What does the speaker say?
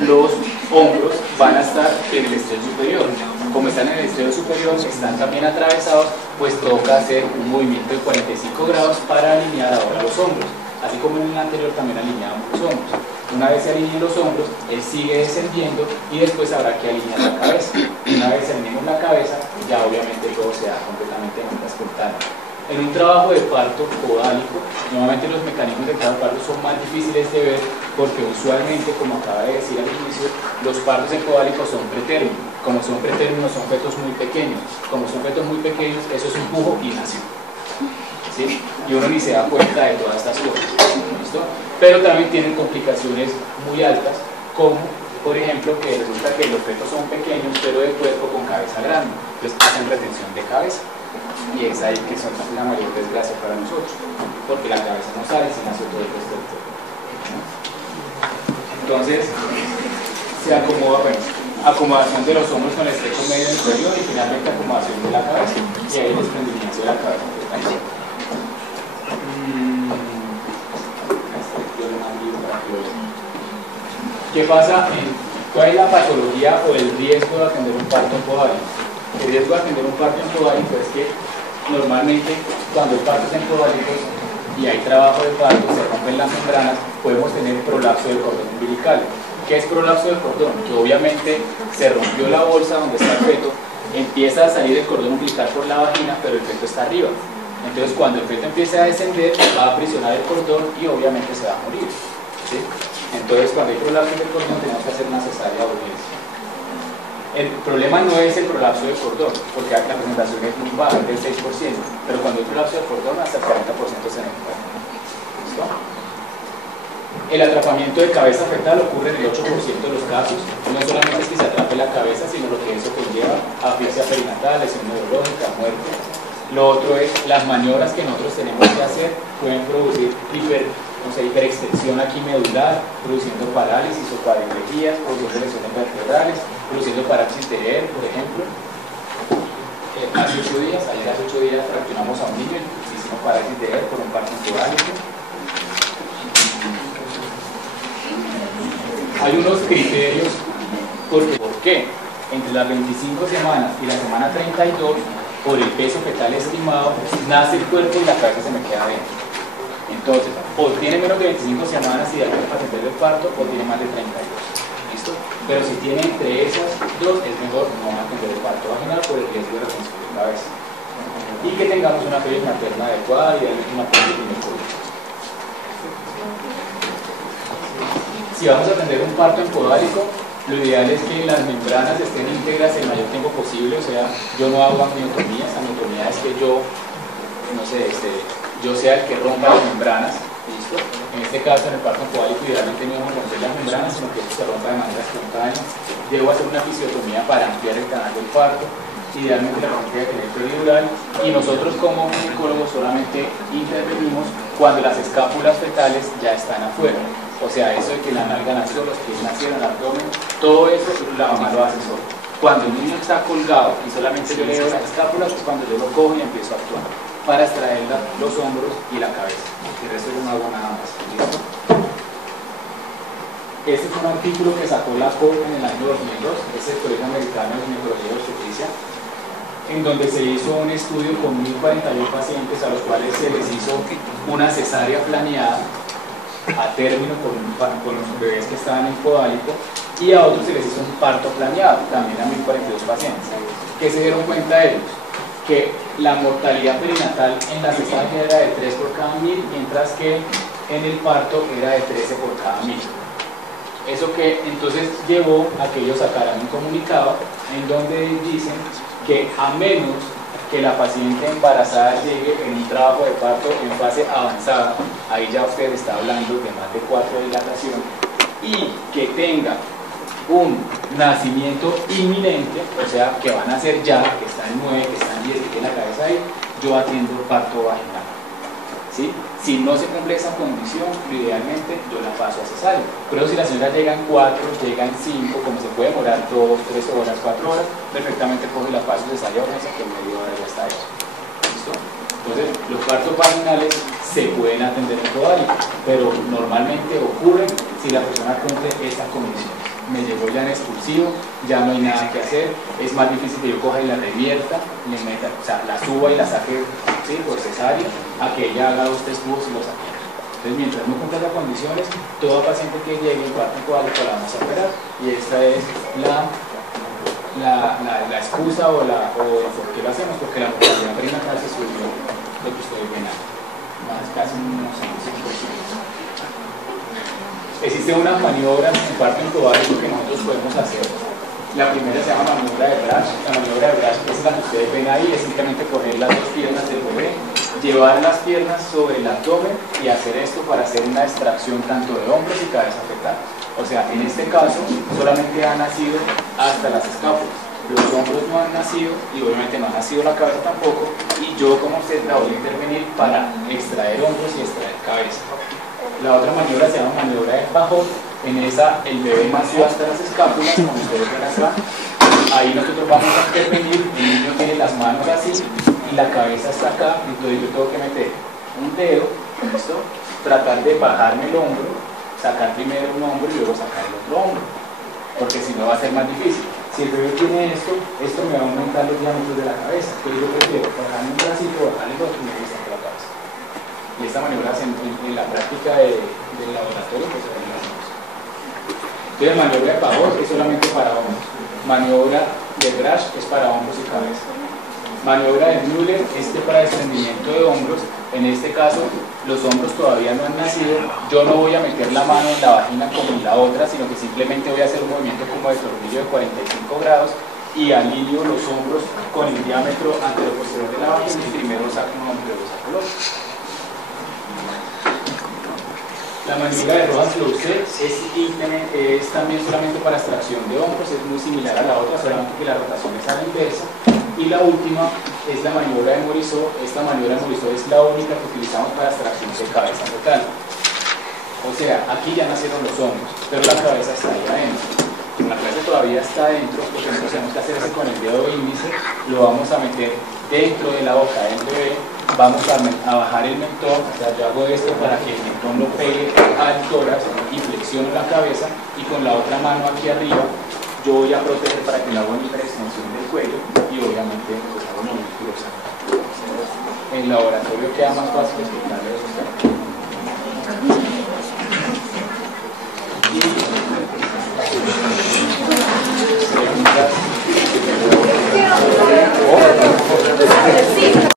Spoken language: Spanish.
los hombros van a estar en el estrés superior. Como están en el estrés superior, están también atravesados, pues toca hacer un movimiento de 45 grados para alinear ahora los hombros. Así como en el anterior también alineamos los hombros. Una vez se alineen los hombros, él sigue descendiendo y después habrá que alinear la cabeza. Una vez alineemos la cabeza, ya obviamente todo se da completamente en una espontánea. En un trabajo de parto podálico, normalmente los mecanismos de cada parto son más difíciles de ver porque usualmente, como acaba de decir al inicio, los partos en podálico son pretérminos. Como son pretérminos, son fetos muy pequeños. Como son fetos muy pequeños, eso es un pujo y nació. ¿Sí? Y uno ni se da cuenta de todas estas cosas. ¿Listo? Pero también tienen complicaciones muy altas, como por ejemplo que resulta que los fetos son pequeños pero de cuerpo con cabeza grande, entonces hacen retención de cabeza y es ahí que son la mayor desgracia para nosotros, porque la cabeza no sale sin hacer todo el resto del cuerpo. Entonces se acomoda, bueno, acomodación de los hombros con el estrecho medio inferior y finalmente acomodación de la cabeza y ahí el desprendimiento de la cabeza. ¿Qué pasa? ¿Cuál es la patología o el riesgo de atender un parto podálico? El riesgo de atender un parto podálico es que normalmente cuando el parto es en podálicos y hay trabajo de parto, se rompen las membranas, podemos tener prolapso del cordón umbilical. ¿Qué es prolapso del cordón? Que obviamente se rompió la bolsa donde está el feto, empieza a salir el cordón umbilical por la vagina, pero el feto está arriba. Entonces cuando el feto empiece a descender, va a aprisionar el cordón y obviamente se va a morir. ¿Sí? Entonces cuando hay prolapso del cordón tenemos que hacer una cesárea de urgencia. El problema no es el prolapso del cordón, porque la presentación es muy baja, es del 6%, pero cuando hay prolapso del cordón hasta el 40% se necesita. ¿Listo? El atrapamiento de cabeza fetal ocurre en el 8% de los casos. No solamente es que se atrape la cabeza, sino lo que eso conlleva: asfixia perinatal, lesión neurológica, muerte. Lo otro es las maniobras que nosotros tenemos que hacer pueden producir hiperextensión aquí medular, produciendo parálisis o cuadriplegias, produciendo lesiones vertebrales, produciendo parálisis de ER, por ejemplo. Hace 8 días, ayer hace 8 días fraccionamos a un niño y hicimos parálisis de ER por un parto podálico. Hay unos criterios, ¿por qué? Entre las 25 semanas y la semana 32, por el peso fetal estimado, nace el cuerpo y la cabeza se me queda dentro. Entonces, o tiene menos de 25 semanas y de algún paciente del parto, o tiene más de 32. ¿Listo? Pero si tiene entre esas dos, es mejor no atender el parto vaginal por el riesgo de retención de cabeza. Y que tengamos una pelvis materna adecuada y una pelvis ginecológica. Si vamos a atender un parto en podálico, lo ideal es que las membranas estén íntegras el mayor tiempo posible. O sea, yo no hago amiotomías. Amiotomía es que yo, no sé, yo sea el que rompa las membranas. ¿Listo? En este caso, en el parto podálico, idealmente no vamos a romper las membranas, sino que esto se rompa de manera espontánea. Debo hacer una fisiotomía para ampliar el canal del parto. Idealmente la paciente debe tener peridural, y nosotros como ginecólogos solamente intervenimos cuando las escápulas fetales ya están afuera. O sea, eso de que la nalga nació, los pies nacieron, el abdomen, todo eso la mamá lo hace solo. Cuando el niño está colgado y solamente yo le veo las escápulas, es cuando yo lo cojo y empiezo a actuar para extraer los hombros y la cabeza. El resto yo no hago nada más. ¿Listo? Este es un artículo que sacó la COP en el año 2002, es el Colegio Americano de Ginecología y Obstetricia, en donde se hizo un estudio con 1041 pacientes a los cuales se les hizo una cesárea planeada a término con los bebés que estaban en podálico, y a otros se les hizo un parto planeado, también a 1042 pacientes. ¿Qué se dieron cuenta ellos? Que la mortalidad perinatal en la cesárea era de 3 por cada 1000, mientras que en el parto era de 13 por cada 1000. Eso que entonces llevó a que ellos sacaran un comunicado en donde dicen que a menos que la paciente embarazada llegue en un trabajo de parto en fase avanzada, ahí ya usted está hablando de más de 4 de dilatación, y que tenga un nacimiento inminente, o sea, que van a ser ya, que están en 9, que están 10, que tiene la cabeza ahí, yo atiendo parto vaginal. ¿Sí? Si no se cumple esa condición, idealmente yo la paso a cesárea. Pero si la señora llega en 4, llega en 5, como se puede demorar 2, 3 horas, 4 horas, perfectamente coge la paso a cesárea urgencia, que en media hora ya está hecha. ¿Listo? Entonces, los partos vaginales se pueden atender en podálico, pero normalmente ocurren si la persona cumple estas condiciones. me llegó ya en expulsivo, ya no hay nada que hacer, es más difícil que yo coja y la revierta, le meta, o sea, la suba y la saque, ¿sí?, por cesárea, a que ella haga 2 o 3 tubos y lo saque. Entonces, mientras no cumpla las condiciones, todo paciente que llegue en parto encefálico la vamos a operar, y esta es la excusa o por qué lo hacemos, porque la mortalidad perinatal se subió lo que ustedes ven ahí, más casi unos 5%. Existen unas maniobras en parto encefálico que nosotros podemos hacer. La primera se llama maniobra de Brash. La maniobra de Brash es la que ustedes ven ahí, es simplemente coger las 2 piernas del bebé, llevar las piernas sobre el abdomen y hacer esto para hacer una extracción tanto de hombros y cabeza fetal. O sea, en este caso solamente ha nacido hasta las escápulas. Los hombros no han nacido y obviamente no ha nacido la cabeza tampoco, y yo como usted la voy a intervenir para extraer hombros y extraer cabeza. La otra maniobra se llama maniobra de bajón. En esa el bebé nació hasta las escápulas, como ustedes ven acá. Ahí nosotros vamos a intervenir, el niño tiene las manos así y la cabeza está acá, entonces yo tengo que meter un dedo, ¿listo?, tratar de bajarme el hombro, sacar primero un hombro y luego sacar el otro hombro, porque si no va a ser más difícil. Si el bebé tiene esto me va a aumentar los diámetros de la cabeza, entonces yo prefiero bajarme un bracito, bajarle el otro y me sacar la cabeza. Y esta maniobra en la práctica del laboratorio pues se hacemos. Entonces, maniobra de pavor es solamente para hombros, maniobra de Brash es para hombros y cabeza, maniobra de Müller es para desprendimiento de hombros. En este caso los hombros todavía no han nacido, yo no voy a meter la mano en la vagina como en la otra, sino que simplemente voy a hacer un movimiento como de tornillo de 45 grados y alineo los hombros con el diámetro anteroposterior de la vagina y primero saco un hombro y luego saco el otro. La maniobra de Rohan-Fleuset es también solamente para extracción de hombros, es muy similar a la otra, solamente que la rotación es a la inversa. Y la última es la maniobra de Morisot. Esta maniobra de Morisot es la única que utilizamos para extracción de cabeza fetal. O sea, aquí ya nacieron los hombros, pero la cabeza está ahí adentro. Como la cabeza todavía está adentro, lo que nosotros tenemos que hacer es que con el dedo índice lo vamos a meter dentro de la boca del bebé, vamos a bajar el mentón, o sea, yo hago esto para que el mentón lo pegue al tórax y flexiono la cabeza, y con la otra mano aquí arriba yo voy a proteger para que no haga una hiperextensión del cuello y obviamente pues hago movimientos. En el laboratorio queda más fácil explicarle eso.